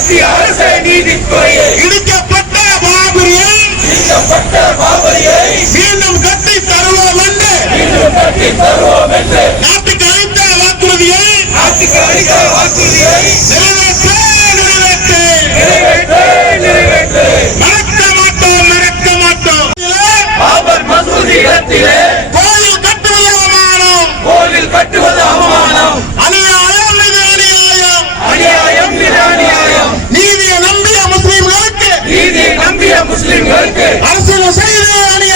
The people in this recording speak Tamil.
மத்திய அரசை நீதித்துறையை. இடிக்கப்பட்ட பாபரியை இடிக்கப்பட்ட பாபரியை மீண்டும் கட்டி தருவோம் என்று மீண்டும் கட்டி தருவோம் என்று நாட்டுக்கு அளித்த வாக்குறுதியை நாட்டுக்கு அளித்த வாக்குறுதி அரசியல் செய்து அணி